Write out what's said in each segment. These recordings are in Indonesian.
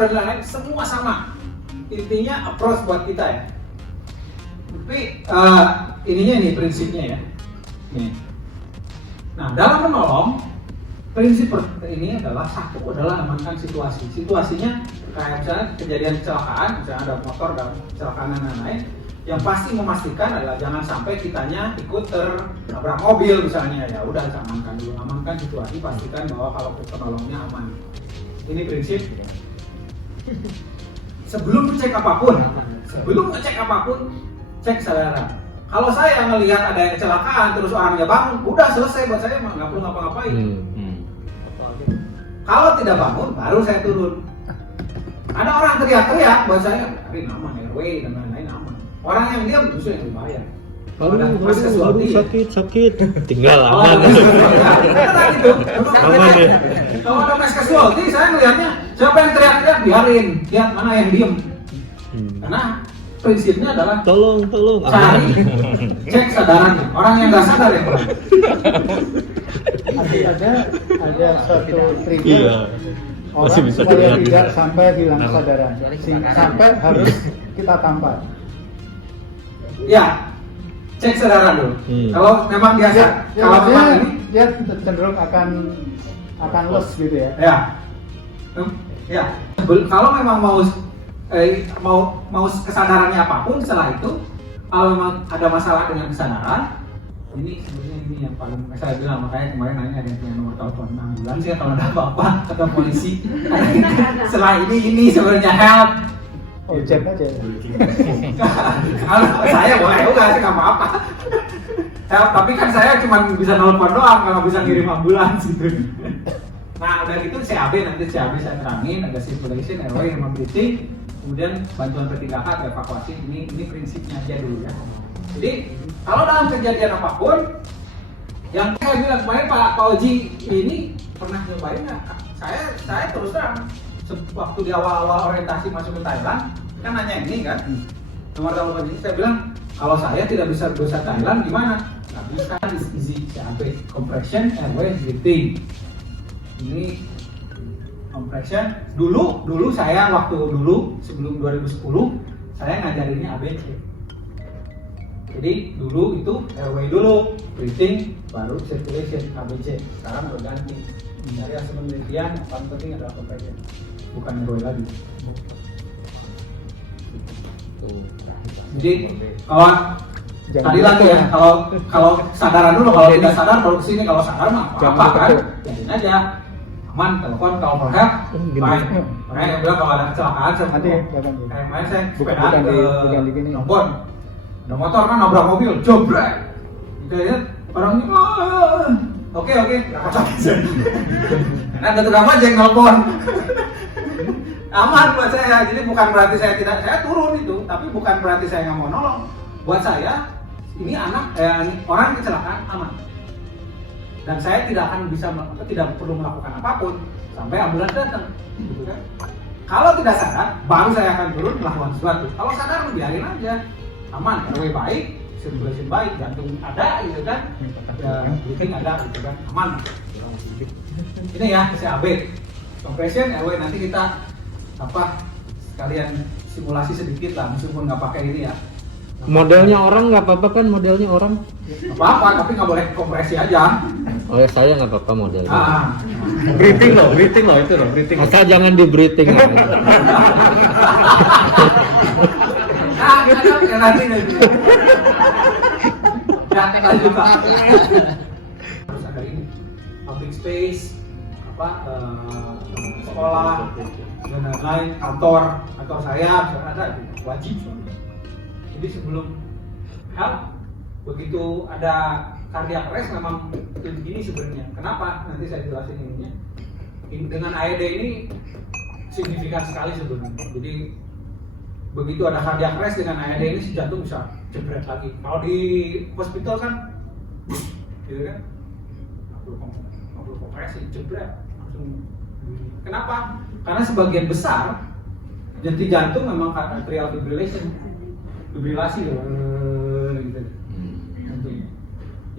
dan lain-lain semua sama. Intinya approach buat kita ya. Tapi ininya nih prinsipnya ya. Nih. Nah, dalam menolong prinsip ini adalah satu adalah amankan situasi. Situasinya kayak misalnya kejadian kecelakaan, misalnya ada motor dan kecelakaan dan lain-lain. Yang pasti memastikan adalah jangan sampai kitanya ikut tertabrak mobil misalnya, ya udah amankan dulu, amankan situasi, pastikan bahwa kalau penolongnya aman. Ini prinsip. Sebelum ngecek apapun, cek kesadaran. Kalau saya melihat ada yang kecelakaan terus orangnya bangun, udah selesai buat saya, nggak perlu ngapa-ngapain. Kalau tidak bangun, baru saya turun. Ada orang teriak-teriak, buat saya, ini aman, RW dan lain-lain aman. Orang yang diam justru yang dibayar. Kalau sakit, tinggal aman. Kalau ada mass casualty, saya melihatnya siapa yang teriak-teriak biarin, lihat mana yang diem. Karena prinsipnya adalah tolong cari, cek kesadarannya. Orang yang nggak sadar ya kurang. Ada satu trigger. Masih bisa supaya tidak sampai hilang kesadaran, sampai harus kita tampar. Ya, cek kesadaran dulu. Kalau memang biasa, kalau memang ini dia cenderung akan les gitu ya. Ya. Kalau memang mau kesadarannya apapun setelah itu, kalau memang ada masalah dengan kesadaran, ini sebenarnya ini yang paling saya bilang, makanya kemarin nanya ada yang punya nomor telepon ambulans ya kalau ada apa-apa atau polisi. Setelah ini sebenarnya help. Oh, cek aja. Kalau saya boleh juga sih nggak apa-apa. Tapi kan saya cuma bisa nelpon doang, nggak bisa ngirim ambulans gitu. Nah udah gitu CAB saya terangin, ada circulation, airway, demam breathing, kemudian bantuan P3K atau evakuasi. Ini prinsipnya aja dulu ya. Jadi kalau dalam kejadian apapun, yang saya bilang kemarin Pak Oji ini pernah nyobain nggak? Saya terus terang waktu di awal-awal orientasi masuk ke Thailand kan nanya ini kan nomor telepon ini, saya bilang kalau saya tidak bisa bahasa Thailand gimana? Nggak bisa, easy CAB, compression, airway, breathing. Ini compression dulu saya waktu sebelum 2010 saya ngajarinnya ABC. Jadi dulu itu airway dulu, breathing, baru circulation, ABC. Sekarang berganti. Dari hasil penelitian yang paling penting adalah compression, bukan airway lagi. Jadi kalau tadi lagi ya, kalau sadaran dulu, kalau tidak sadar baru kesini, kalau sadar mah apa kan? Jadiin aja. Aman, telepon kalau perhap, main. Makanya yang bilang kalau ada kecelakaan, kayak main saya sepeda ke Lombok. Ada motor kan nabrak mobil, jebret. Kita lihat orangnya, oke, kocok aja. Karena ada tukang ojek nelpon. Aman buat saya, jadi bukan berarti saya turun itu, tapi bukan berarti saya nggak mau nolong. Buat saya, ini orang kecelakaan aman. Dan saya tidak perlu melakukan apapun sampai ambulans datang, gitu kan? Kalau tidak sadar, baru saya akan turun melakukan sesuatu. Kalau sadar, biarin aja, aman, airway baik, circulation baik, jantung ada, gitu kan? Breathing ada, gitu kan? Aman. Ini ya CAB, compression, airway. Nanti kita sekalian simulasi sedikit lah, meskipun nggak pakai ini ya. Modelnya orang nggak apa-apa kan? Modelnya orang Apa-apa, tapi nggak boleh kompresi aja. Oh ya, saya nggak apa-apa modelnya. Breathing loh itu loh, breathing. Asal jangan di breathing. Nanti ya juga. Harus ada ini, public space, sekolah dan lain-lain, kantor saya ada wajib. Jadi sebelum help, begitu ada cardiac arrest memang begini sebenarnya. Kenapa? Nanti saya jelasin ininya. Dengan AED ini signifikan sekali sebenarnya. Jadi begitu ada cardiac arrest dengan AED ini si jantung bisa jebret lagi. Kalau di hospital kan, gitu kan, nggak perlu kompresi, jebret langsung. Kenapa? Karena sebagian besar jantung jantung memang atrial fibrilasi gitu.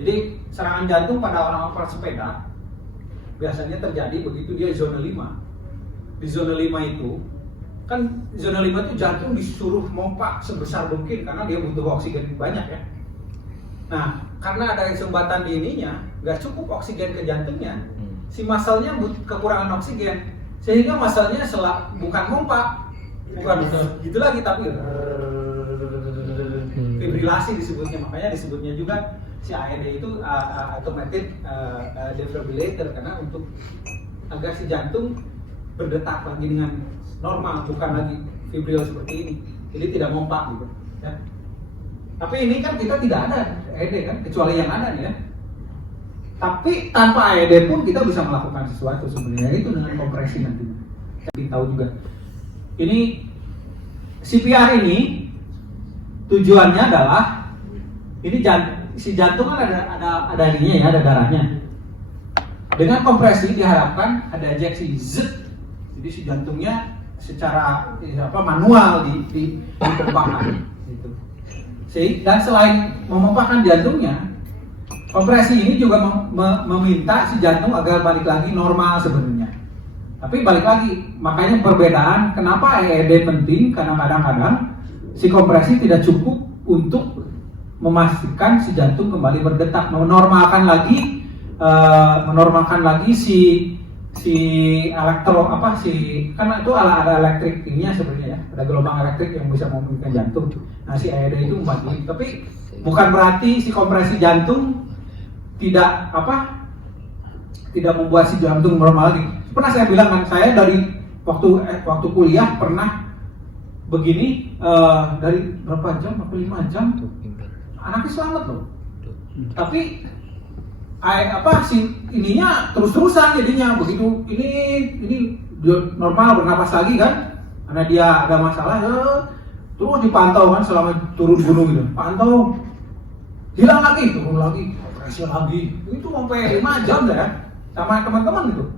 Jadi serangan jantung pada orang sepeda biasanya terjadi begitu dia zona 5. Di zona 5 itu Kan zona 5 itu jantung disuruh mompa sebesar mungkin karena dia butuh oksigen banyak ya. Nah, karena ada sumbatan di ininya, nggak cukup oksigen ke jantungnya, si masalnya kekurangan oksigen, sehingga masalnya bukan mompa, bukan gitu lagi, tapi fibrilasi disebutnya. Makanya disebutnya juga si AED itu automatic defibrillator, karena untuk agar si jantung berdetak lagi dengan normal, bukan lagi fibril seperti ini, jadi tidak mompa gitu ya. Tapi ini kan kita tidak ada AED kan, kecuali yang ada nih ya. Tapi tanpa AED pun kita bisa melakukan sesuatu sebenarnya, itu dengan kompresi nantinya. Kita tahu juga. Ini CPR ini tujuannya adalah ini si jantung kan ada ininya ya, ada darahnya. Dengan kompresi diharapkan ada ejeksi Z. Jadi si jantungnya secara manual dipompa gitu. Dan selain memompakan jantungnya, kompresi ini juga meminta si jantung agar balik lagi normal sebenarnya. Tapi balik lagi, makanya perbedaan kenapa AED penting, karena kadang-kadang si kompresi tidak cukup untuk memastikan si jantung kembali berdetak, menormalkan lagi si elektro karena itu ada elektrik ininya sebenarnya ya, ada gelombang elektrik yang bisa memungkinkan jantung. Nah, si AED itu membantu, tapi bukan berarti si kompresi jantung tidak membuat si jantung normal lagi. Pernah saya bilang kan, saya dari waktu kuliah pernah begini dari berapa jam, 5 jam, anaknya selamat loh. Tapi ininya terus-terusan jadinya begitu ini normal bernapas lagi kan, karena dia ada masalah terus dipantau kan selama turun gunung gitu, pantau hilang lagi, turun lagi, pressure lagi, itu sampai 5 jam ya sama teman-teman gitu.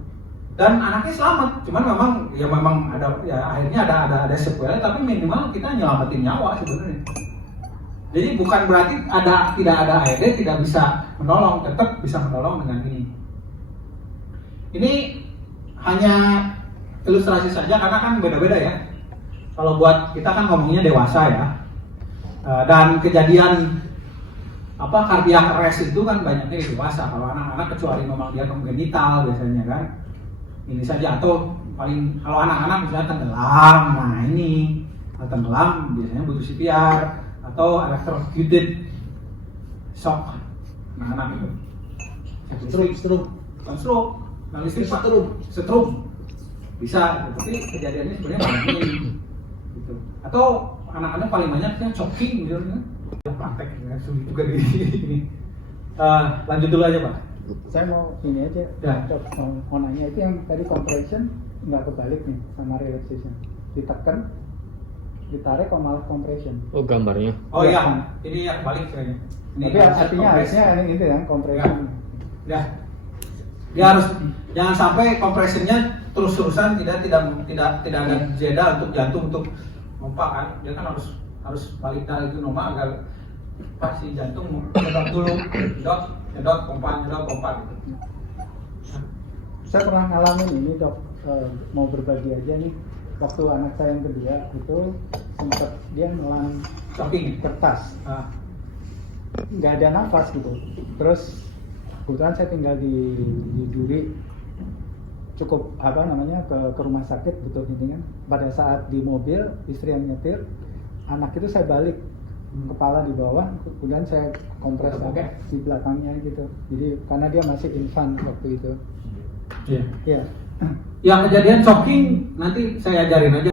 Dan anaknya selamat, cuman memang ada ya, akhirnya ada sequel, tapi minimal kita nyelamatin nyawa sebenarnya. Jadi bukan berarti tidak ada AED tidak bisa menolong, tetap bisa menolong dengan ini. Ini hanya ilustrasi saja karena kan beda-beda ya. Kalau buat kita kan ngomongnya dewasa ya. Dan kejadian cardiac arrest itu kan banyaknya di dewasa. Kalau anak-anak kecuali memang dia kongenital biasanya kan. Ini saja, atau paling kalau anak-anak misalnya tenggelam, nah ini tenggelam biasanya butuh CPR atau electrocuted shock, anak-anak itu stroke, listrik setrum bisa, tapi kejadiannya sebenarnya banyak gitu. Atau anak-anak paling banyaknya choking misalnya, praktek ya, sulit juga di ini. Lanjut dulu aja Pak. Saya mau ini aja, ya. mau nanya itu yang tadi compression nggak kebalik nih sama relaxation, ditekan, ditarik kok malah compression. Oh gambarnya. Oh iya, ini yang balik kayaknya. Tapi artinya harusnya ini gitu kan compression. Ya. Dia harus jangan sampai compressionnya terus-terusan tidak ada jeda untuk jantung untuk pompa kan. Dia kan harus balik dari itu normal agar pasti jantung nyedot dulu, nyedot pompa gitu. Saya pernah ngalamin ini dok, mau berbagi aja nih. Waktu anak saya yang kedua itu sempat dia nelan kertas, nggak ada nafas gitu. Terus kebetulan saya tinggal di Duri, cukup ke rumah sakit butuh ini kan. Pada saat di mobil istri yang nyetir, anak itu saya balik kepala di bawah, kemudian saya kompres di belakangnya gitu. Jadi karena dia masih infant waktu itu. Iya. Yeah. Yang kejadian choking nanti saya ajarin aja.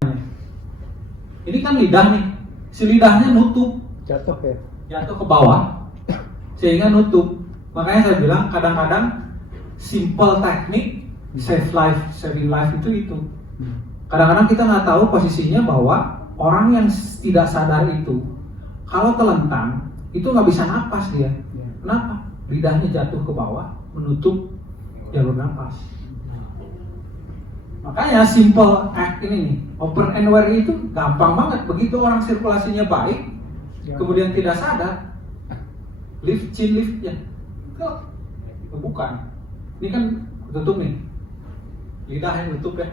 Ini kan lidah nih, si lidahnya nutup, jatuh ke bawah, sehingga nutup. Makanya saya bilang kadang-kadang simple teknik saving life itu. Kadang-kadang kita nggak tahu posisinya bahwa orang yang tidak sadar itu kalau telentang itu nggak bisa napas dia. Kenapa? Lidahnya jatuh ke bawah, menutup jalur napas. Makanya simple act ini nih, open and wear itu gampang banget. Begitu orang sirkulasinya baik, kemudian tidak sadar, lift ya, bukan. Ini kan tutup nih, lidah yang tutup ya,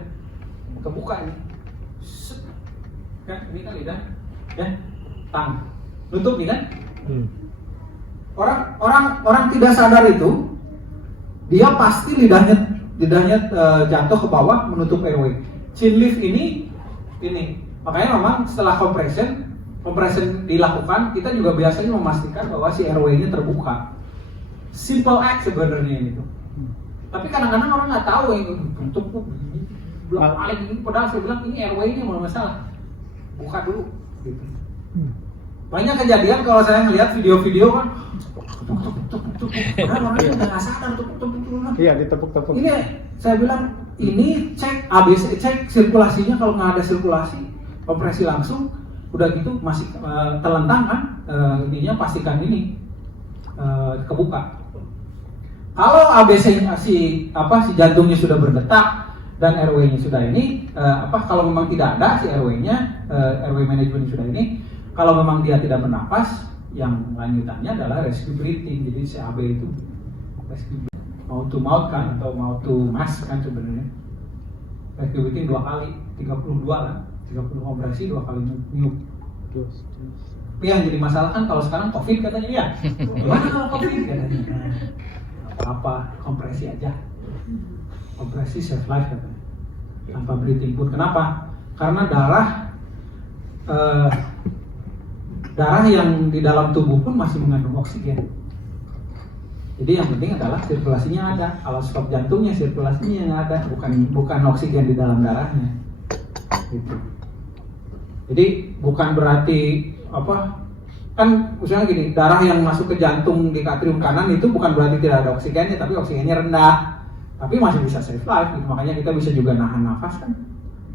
kebuka ini. kan ini kan lidah, ya, tang, nutup nih kan. Orang tidak sadar itu, dia pasti lidahnya jatuh ke bawah menutup airway. Chin lift ini, makanya memang setelah compression dilakukan, kita juga biasanya memastikan bahwa si airway-nya terbuka. Simple act sebenarnya itu. Tapi kadang-kadang orang nggak tahu yang bentuk belum paling ini, padahal saya bilang ini airway-nya malah masalah. Buka dulu. Gitu. Banyak kejadian kalau saya ngelihat video-video kan, padahal orangnya udah nggak sadar tuk. Iya, ditepuk-tepuk. Ini saya bilang ini cek ABC, cek sirkulasinya, kalau nggak ada sirkulasi, operasi langsung, udah gitu masih terlentang kan, ininya pastikan ini kebuka. Kalau ABC si jantungnya sudah berdetak dan airway-nya sudah ini, kalau memang tidak ada si airway-nya, airway management sudah ini, kalau memang dia tidak bernapas, yang lanjutannya adalah rescue breathing. Jadi CAB itu rescue mouth to mouth kan, atau mouth to mask kan sebenarnya. Rescue breathing 2 kali, 32 kan, 30 kompresi 2 kali niup. Tapi yang jadi masalah kan kalau sekarang COVID katanya ya. Gimana kalau COVID katanya? Apa kompresi aja, kompresi save life katanya, tanpa breathing pun. Kenapa? Karena darah yang di dalam tubuh pun masih mengandung oksigen. Jadi yang penting adalah sirkulasinya ada. Kalau stop jantungnya, sirkulasinya yang ada, bukan oksigen di dalam darahnya. Gitu. Jadi bukan berarti kan misalnya gini, darah yang masuk ke jantung di atrium kanan itu bukan berarti tidak ada oksigennya, tapi oksigennya rendah, tapi masih bisa save life gitu. Makanya kita bisa juga nahan nafas kan.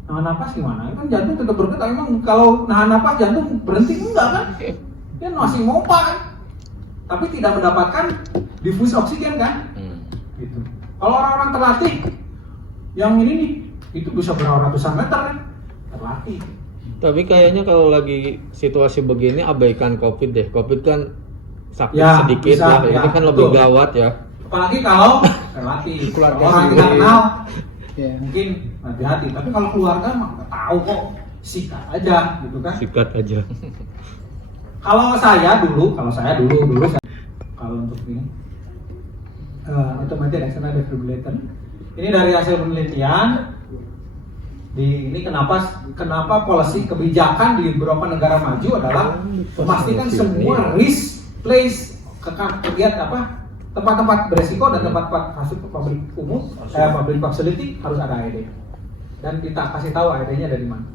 Nahan nafas gimana? Kan jantung tetap bergetar. Emang kalau nahan nafas jantung berhenti enggak kan? Dia masih mompa kan? Tapi tidak mendapatkan diffuse oksigen kan? Gitu. Kalau orang-orang terlatih yang ini nih, itu bisa berapa ratusan meter kan? Terlatih. Tapi kayaknya kalau lagi situasi begini abaikan COVID deh. COVID kan sakit Ya, sedikit bisa, ya. Ini ya, kan lebih betul. gawat ya. Apalagi kalau relatif, Keluarga orang sendiri. kita kenal, Ya. mungkin hati-hati. Tapi kalau keluarga mah nggak tahu kok, sikat aja gitu kan. Sikat aja. Kalau saya dulu, kalau untuk ini automatic external defibrillator, ini dari hasil penelitian. Ini kenapa policy kebijakan di beberapa negara maju adalah memastikan semua risk place tempat-tempat beresiko dan tempat-tempat masuk ke pabrik umum, pabrik facility harus ada AED, dan kita kasih tahu AED-nya dari mana.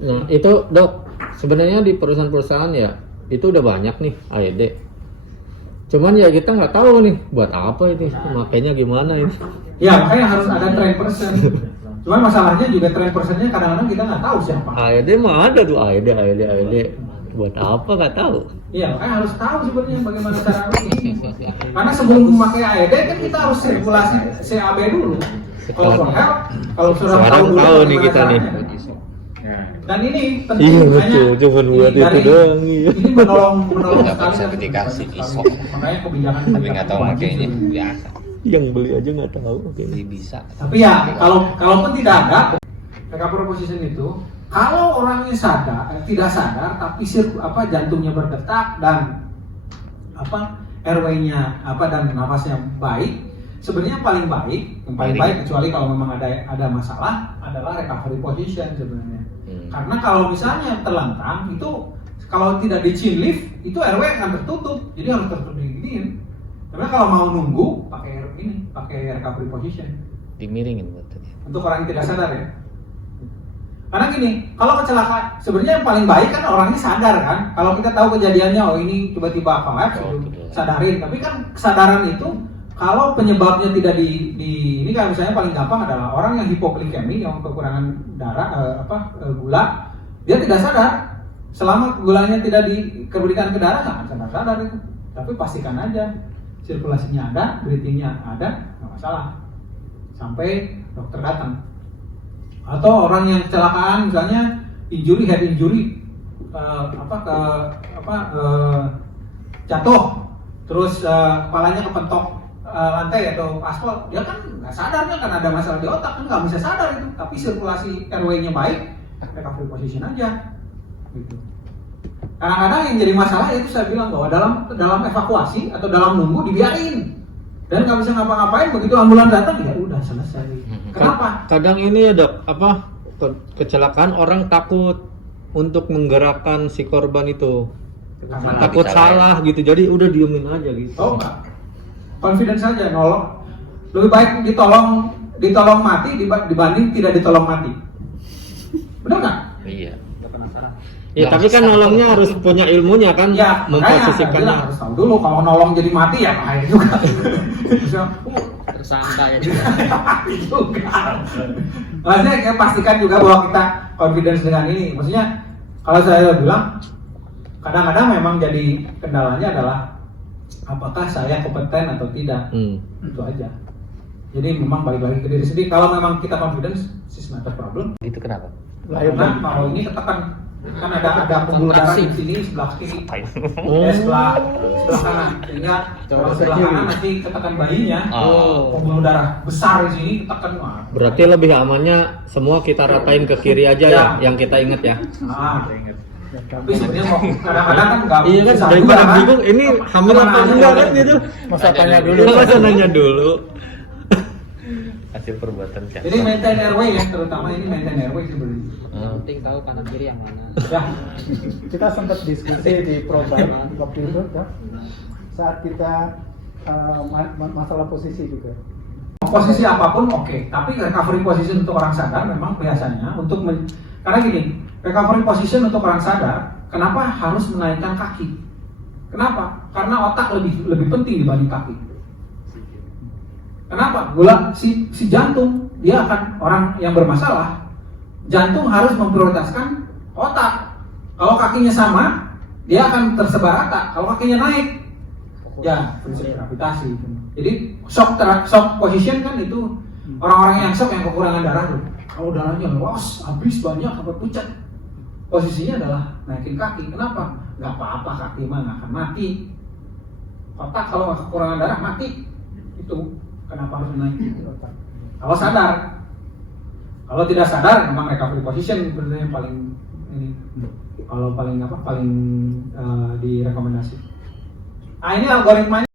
Nah itu dok, sebenarnya di perusahaan-perusahaan ya itu udah banyak nih AED. Cuman ya kita nggak tahu nih buat apa ini, makanya gimana ini. Ya makanya harus ada train person. Cuman masalahnya juga train personnya kadang-kadang kita nggak tahu siapa. AED mah ada tuh AED. Buat apa nggak tahu. Iya, makanya harus tahu sebenarnya bagaimana cara ini. Karena sebelum memakai AED kan kita harus sirkulasi CAB dulu. Kalau for health, kalau sudah Sekarang dulu tahu nih bagaimana kita nih. caranya. Dan ini penting, Iya makanya betul, cuman buat ini itu doang. Iya. Ini menolong Dapat sekali. sertifikasi ISO. Makanya kebijakan Tapi nggak tahu makainya biasa. Yang beli aja nggak tahu. Jadi bisa. Tapi ya kalaupun tidak ada recovery position itu, kalau orangnya tidak sadar, tapi jantungnya berdetak dan airway-nya dan nafasnya baik, sebenarnya yang paling baik kecuali kalau memang ada masalah adalah recovery position sebenarnya. Karena kalau misalnya terlentang itu, kalau tidak di chin lift itu airway akan tertutup, jadi harus tertutup diginiin. Karena kalau mau nunggu pakai recovery position. Dimiringin buat Untuk orang yang tidak sadar ya. Karena gini, kalau kecelakaan sebenarnya yang paling baik kan orangnya sadar kan. Kalau kita tahu kejadiannya, oh ini tiba-tiba collapse, sadarin. Tapi kan kesadaran itu kalau penyebabnya tidak ini kan misalnya paling gampang adalah orang yang hipoglikemi, yang kekurangan darah gula, dia tidak sadar. Selama gulanya tidak diberikan ke darah nggak akan sadar itu. Tapi pastikan aja sirkulasinya ada, breathingnya ada, nggak masalah. Sampai dokter datang. Atau orang yang kecelakaan misalnya head injury, jatuh, terus kepalanya kepentok lantai atau aspal, dia kan nggak sadar kan ada masalah di otak, kan nggak bisa sadar itu. Tapi sirkulasi airway-nya baik, recovery position aja. gitu. Kadang-kadang yang jadi masalah itu saya bilang bahwa dalam evakuasi atau dalam nunggu dibiarin dan nggak bisa ngapa-ngapain, begitu ambulans datang ya udah selesai. Kenapa? Kadang ini ya dok, kecelakaan orang takut untuk menggerakkan si korban itu, Karena takut salah gitu, jadi udah diemin aja gitu. Oh enggak, confidence saja, nolong. Lebih baik ditolong mati dibanding tidak ditolong mati. Benar nggak? Iya. Ya tapi kan nolongnya harus punya ilmunya kan, Ya, makanya saya bilang memposisikannya. harus tahu dulu kalau nolong jadi mati ya bahaya juga. Tersangka ya juga. juga. Maksudnya kayak pastikan juga bahwa kita confidence dengan ini. Maksudnya kalau saya bilang kadang-kadang memang jadi kendalanya adalah apakah saya kompeten atau tidak. Itu aja. Jadi memang balik lagi ke diri sendiri. Kalau memang kita confidence, is not a problem. Itu kenapa? Karena kalau ini tekan kan ada pembuluh darah di sini sebelah kiri, sebelah kanan, sehingga kalau sebelah kanan nanti ketekan bayinya, pembuluh darah besar di sini ketekan. Berarti lebih amannya semua kita ratain ke kiri aja ya, yang kita inget ya. Tapi sebenarnya kok kadang-kadang kan nggak Iya kan, bisa daripada juga, kan? bingung ini hamil apa enggak kan gitu. Masa tanya dulu. Masa nanya dulu. Hasil perbuatan siapa? Jadi maintain airway ya, terutama ini maintain airway sebenarnya. Penting tahu kanan kiri yang mana. Ya, Kita sempat diskusi di Probike waktu itu ya, saat kita masalah posisi juga. posisi apapun oke, tapi recovery position untuk orang sadar memang biasanya karena gini, recovery position untuk orang sadar, kenapa harus menaikkan kaki? Kenapa? Karena otak lebih penting dibanding kaki. Kenapa? Si jantung, dia akan orang yang bermasalah, jantung harus memprioritaskan otak. Kalau kakinya sama, dia akan tersebar rata. Kalau kakinya naik, ya prinsip gravitasi. Jadi shock position kan itu orang-orang yang shock yang kekurangan darah tuh. Kalau darahnya los, habis banyak sampai pucat. Posisinya adalah naikin kaki. Kenapa? Gak apa-apa, kaki mah gak akan mati. Otak kalau kekurangan darah mati. Itu kenapa harus naikin otak? Kalau sadar. Kalau tidak sadar memang recovery position sebenarnya paling ini. Kalau paling direkomendasi. Nah ini algoritmanya.